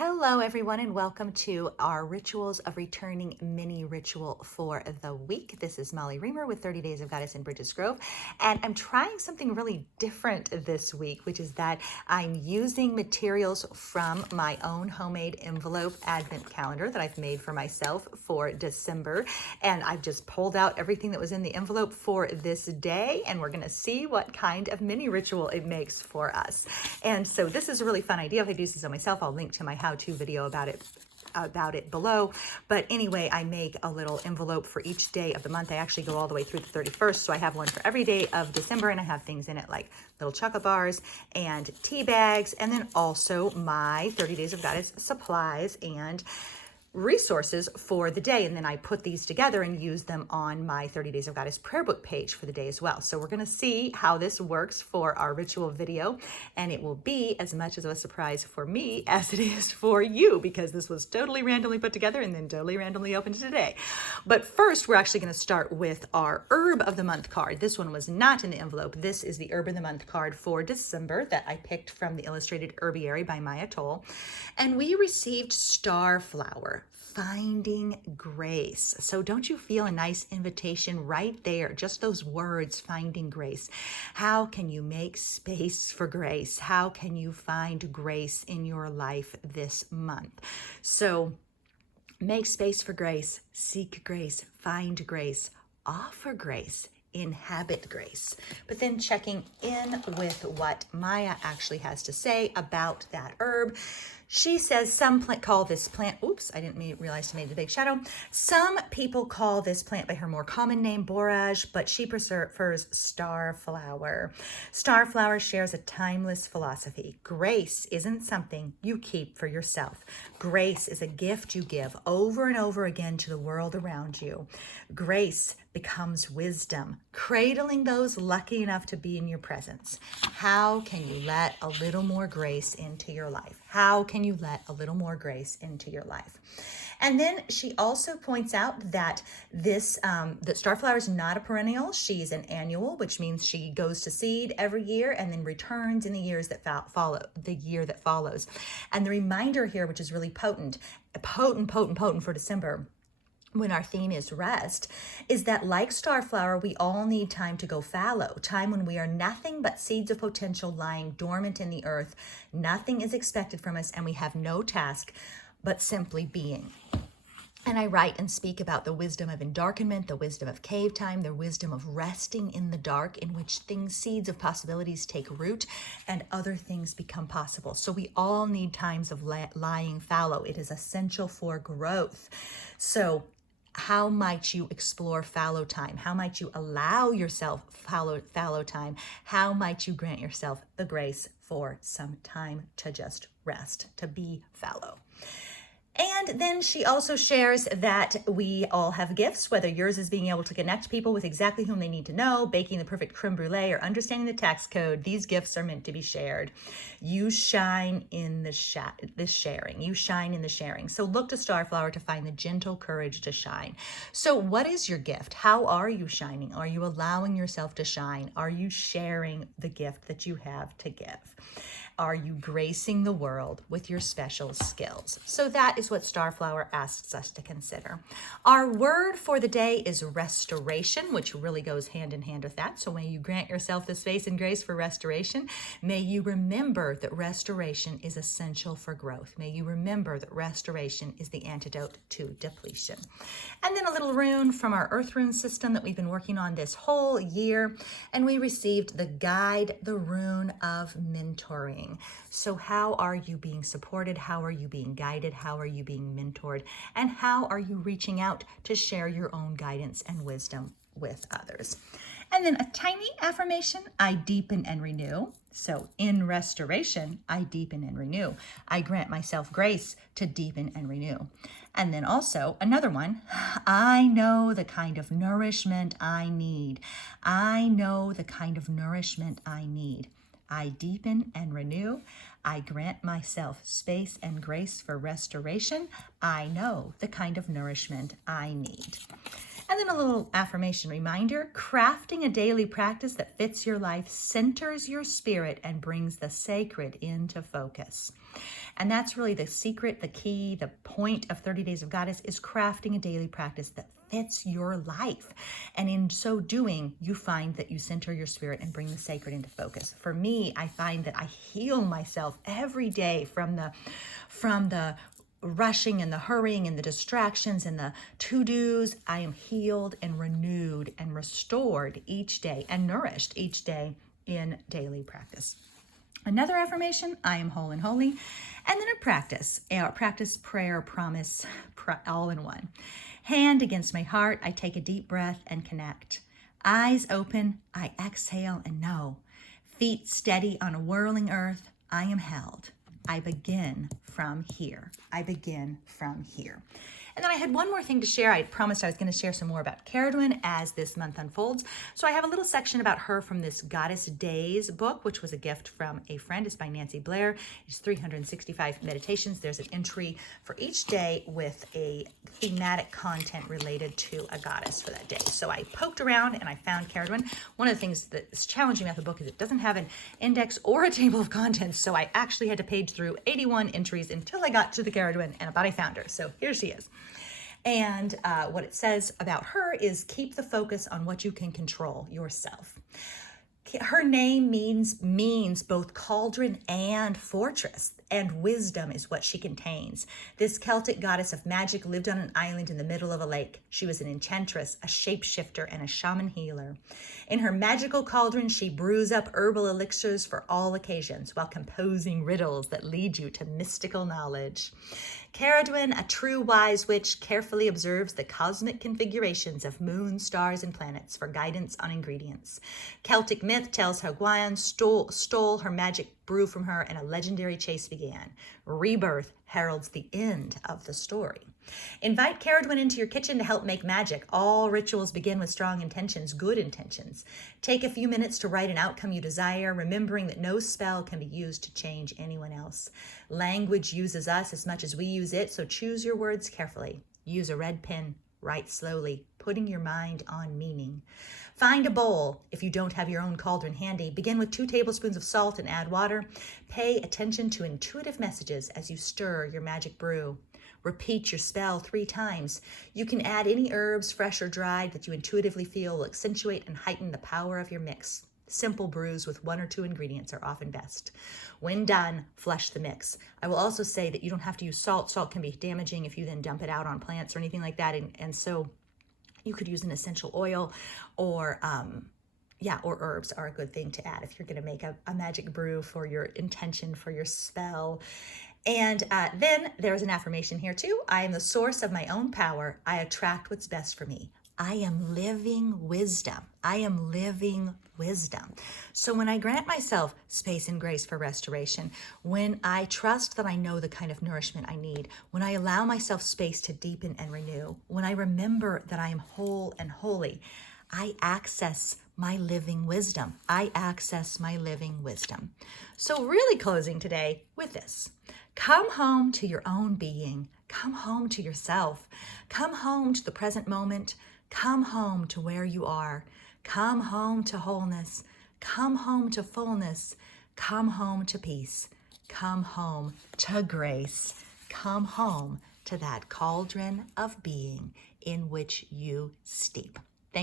Hello, everyone, and welcome to our Rituals of Returning mini ritual for the week. This is Molly Reamer with 30 Days of Goddess in Bridges Grove, and I'm trying something really different this week, which is that I'm using materials from my own homemade envelope advent calendar that I've made for myself for December, and I've just pulled out everything that was in the envelope for this day, and we're going to see what kind of mini ritual it makes for us. And so this is a really fun idea. If I do this on myself, I'll link to my how-to video about it below. But anyway, I make a little envelope for each day of the month. I actually go all the way through the 31st, so I have one for every day of December, and I have things in it like little chocolate bars and tea bags, and then also my 30 Days of Goddess supplies and resources for the day. And then I put these together and use them on my 30 Days of Goddess prayer book page for the day as well. So we're going to see how this works for our ritual video, and it will be as much of a surprise for me as it is for you, because this was totally randomly put together and then totally randomly opened today. But first, we're actually going to start with our herb of the month card. This one was not in the envelope. This is the herb of the month card for December that I picked from the Illustrated Herbiary by Maya Toll. And we received Starflower, finding grace. So don't you feel a nice invitation right there? Just those words, finding grace. How can you make space for grace? How can you find grace in your life this month? So make space for grace, seek grace, find grace, offer grace, inhabit grace. But then checking in with what Maya actually has to say about that herb. She says some call this plant, oops, I didn't realize I made the big shadow. Some people call this plant by her more common name, borage, but she prefers starflower. Starflower shares a timeless philosophy. Grace isn't something you keep for yourself. Grace is a gift you give over and over again to the world around you. Grace becomes wisdom, cradling those lucky enough to be in your presence. How can you let a little more grace into your life? How can you let a little more grace into your life? And then she also points out that that Starflower is not a perennial. She's an annual, which means she goes to seed every year and then returns in the years that follow, the year that follows. And the reminder here, which is really potent for December, when our theme is rest, is that like Starflower, we all need time to go fallow, time when we are nothing but seeds of potential lying dormant in the earth. Nothing is expected from us, and we have no task but simply being. And I write and speak about the wisdom of endarkenment, the wisdom of cave time, the wisdom of resting in the dark, in which seeds of possibilities take root and other things become possible. So we all need times of lying fallow. It is essential for growth. So how might you explore fallow time? How might you allow yourself fallow time? How might you grant yourself the grace for some time to just rest, to be fallow? And then she also shares that we all have gifts, whether yours is being able to connect people with exactly whom they need to know, baking the perfect creme brulee, or understanding the tax code. These gifts are meant to be shared. You shine in the sharing. You shine in the sharing. So look to Starflower to find the gentle courage to shine. So what is your gift? How are you shining? Are you allowing yourself to shine? Are you sharing the gift that you have to give? Are you gracing the world with your special skills? So that is what Starflower asks us to consider. Our word for the day is restoration, which really goes hand in hand with that. So may you grant yourself the space and grace for restoration. May you remember that restoration is essential for growth. May you remember that restoration is the antidote to depletion. And then a little rune from our Earth Rune system that we've been working on this whole year. And we received the guide, the rune of mentoring. So how are you being supported? How are you being guided? How are you being mentored? And how are you reaching out to share your own guidance and wisdom with others? And then a tiny affirmation, I deepen and renew. So in restoration, I deepen and renew. I grant myself grace to deepen and renew. And then also another one, I know the kind of nourishment I need. I know the kind of nourishment I need. I deepen and renew. I grant myself space and grace for restoration. I know the kind of nourishment I need. And then a little affirmation reminder: crafting a daily practice that fits your life centers your spirit and brings the sacred into focus. And that's really the secret, the key, the point of 30 Days of Goddess is crafting a daily practice that fits your life. And in so doing, you find that you center your spirit and bring the sacred into focus. For me, I find that I heal myself every day from the rushing and the hurrying and the distractions and the to-dos. I am healed and renewed and restored each day and nourished each day in daily practice. Another affirmation: I am whole and holy. And then a practice, prayer, promise, all in one. Hand against my heart, I take a deep breath and connect. Eyes open, I exhale and know. Feet steady on a whirling earth, I am held. I begin from here. I begin from here. And then I had one more thing to share. I promised I was going to share some more about Caradwyn as this month unfolds. So I have a little section about her from this Goddess Days book, which was a gift from a friend. It's by Nancy Blair. It's 365 meditations. There's an entry for each day with a thematic content related to a goddess for that day. So I poked around and I found Caradwyn. One of the things that's challenging about the book is it doesn't have an index or a table of contents. So I actually had to page through 81 entries until I got to the Caradwyn, and I thought I found her. So here she is. And what it says about her is keep the focus on what you can control, yourself. Her name means both cauldron and fortress, and wisdom is what she contains. This Celtic goddess of magic lived on an island in the middle of a lake. She was an enchantress, a shapeshifter, and a shaman healer. In her magical cauldron, she brews up herbal elixirs for all occasions while composing riddles that lead you to mystical knowledge. Caradwyn, a true wise witch, carefully observes the cosmic configurations of moons, stars, and planets for guidance on ingredients. Celtic myth tells how Gwaun stole her magic brew from her and a legendary chase began. Rebirth heralds the end of the story. Invite Caradwyn into your kitchen to help make magic. All rituals begin with strong intentions, good intentions. Take a few minutes to write an outcome you desire, remembering that no spell can be used to change anyone else. Language uses us as much as we use it, so choose your words carefully. Use a red pen. Write slowly, putting your mind on meaning. Find a bowl. If you don't have your own cauldron handy, begin with 2 tablespoons of salt and add water. Pay attention to intuitive messages as you stir your magic brew. Repeat your spell 3 times. You can add any herbs, fresh or dried, that you intuitively feel will accentuate and heighten the power of your mix. Simple brews with 1 or 2 ingredients are often best. When done, flush the mix. I will also say that you don't have to use salt. Salt can be damaging if you then dump it out on plants or anything like that. And so you could use an essential oil or herbs are a good thing to add if you're going to make a magic brew for your intention, for your spell. And then there's an affirmation here too. I am the source of my own power. I attract what's best for me. I am living wisdom. I am living wisdom. So when I grant myself space and grace for restoration, when I trust that I know the kind of nourishment I need, when I allow myself space to deepen and renew, when I remember that I am whole and holy, I access my living wisdom. I access my living wisdom. So really closing today with this. Come home to your own being. Come home to yourself. Come home to the present moment. Come home to where you are. Come home to wholeness. Come home to fullness. Come home to peace. Come home to grace. Come home to that cauldron of being in which you steep.